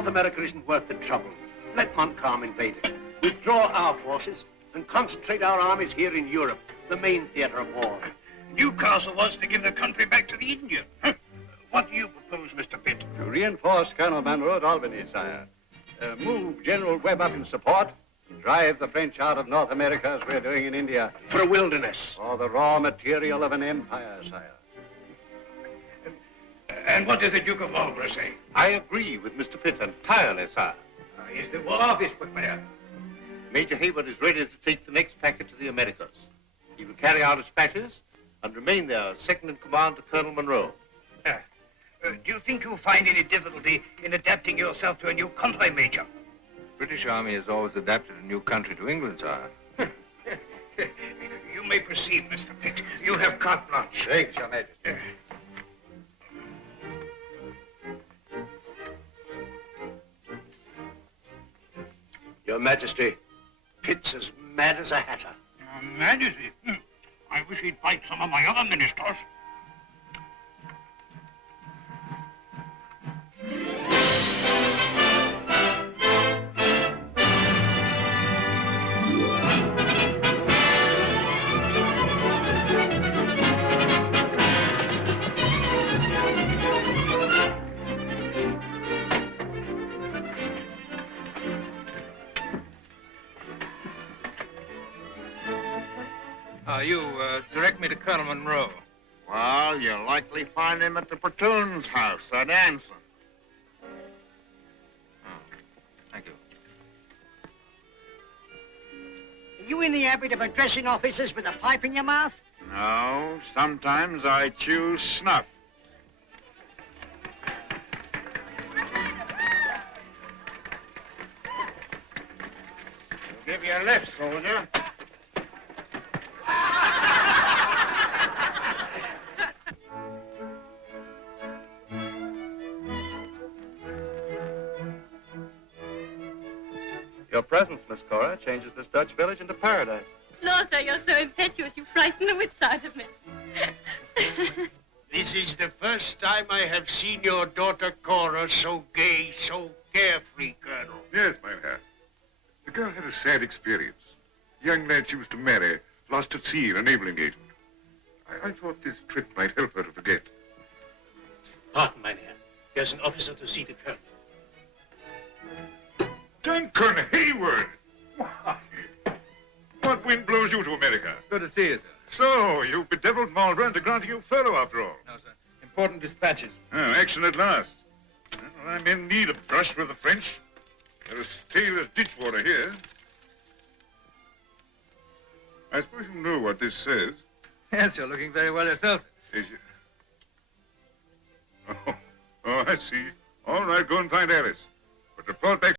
North America isn't worth the trouble. Let Montcalm invade it. Withdraw our forces and concentrate our armies here in Europe, the main theater of war. Newcastle wants to give the country back to the Indian. What do you propose, Mr. Pitt? To reinforce Colonel Monroe at Albany, sire. Move General Webb up in support. Drive the French out of North America as we're doing in India. For a wilderness. For the raw material of an empire, sire. And what does the Duke of Marlborough say? I agree with Mr. Pitt entirely, sire. Is the War Office prepared? Major Hayward is ready to take the next packet to the Americas. He will carry out dispatches and remain there as second in command to Colonel Monroe. Do you think you'll find any difficulty in adapting yourself to a new country, Major? The British Army has always adapted a new country to England, sire. You may proceed, Mr. Pitt. You have carte blanche. Thanks, Your Majesty. Your Majesty, Pitt's as mad as a hatter. Mad, is he? I wish he'd fight some of my other ministers. You direct me to Colonel Monroe. Well, you'll likely find him at the platoon's house at Anson. Oh, thank you. Are you in the habit of addressing officers with a pipe in your mouth? No, sometimes I choose snuff. I'll give you a lift, soldier. Your presence, Miss Cora, changes this Dutch village into paradise. Lord, sir, you're so impetuous, you frighten the wits out of me. This is the first time I have seen your daughter Cora so gay, so carefree, Colonel. Yes, mein Herr. The girl had a sad experience. The young lad she was to marry lost at sea, a naval engagement. I thought this trip might help her to forget. Pardon, mein Herr. There's an officer to see the Colonel. Duncan Hayward! Why? What wind blows you to America? Good to see you, sir. So, you've bedeviled Marlborough into granting you furlough after all. No, sir. Important dispatches. Oh, action at last. Well, I'm in need of brush with the French. They're as stale as ditch water here. I suppose you know what this says. Yes, you're looking very well yourself, sir. Is you? Oh, I see. All right, go and find Alice. But report back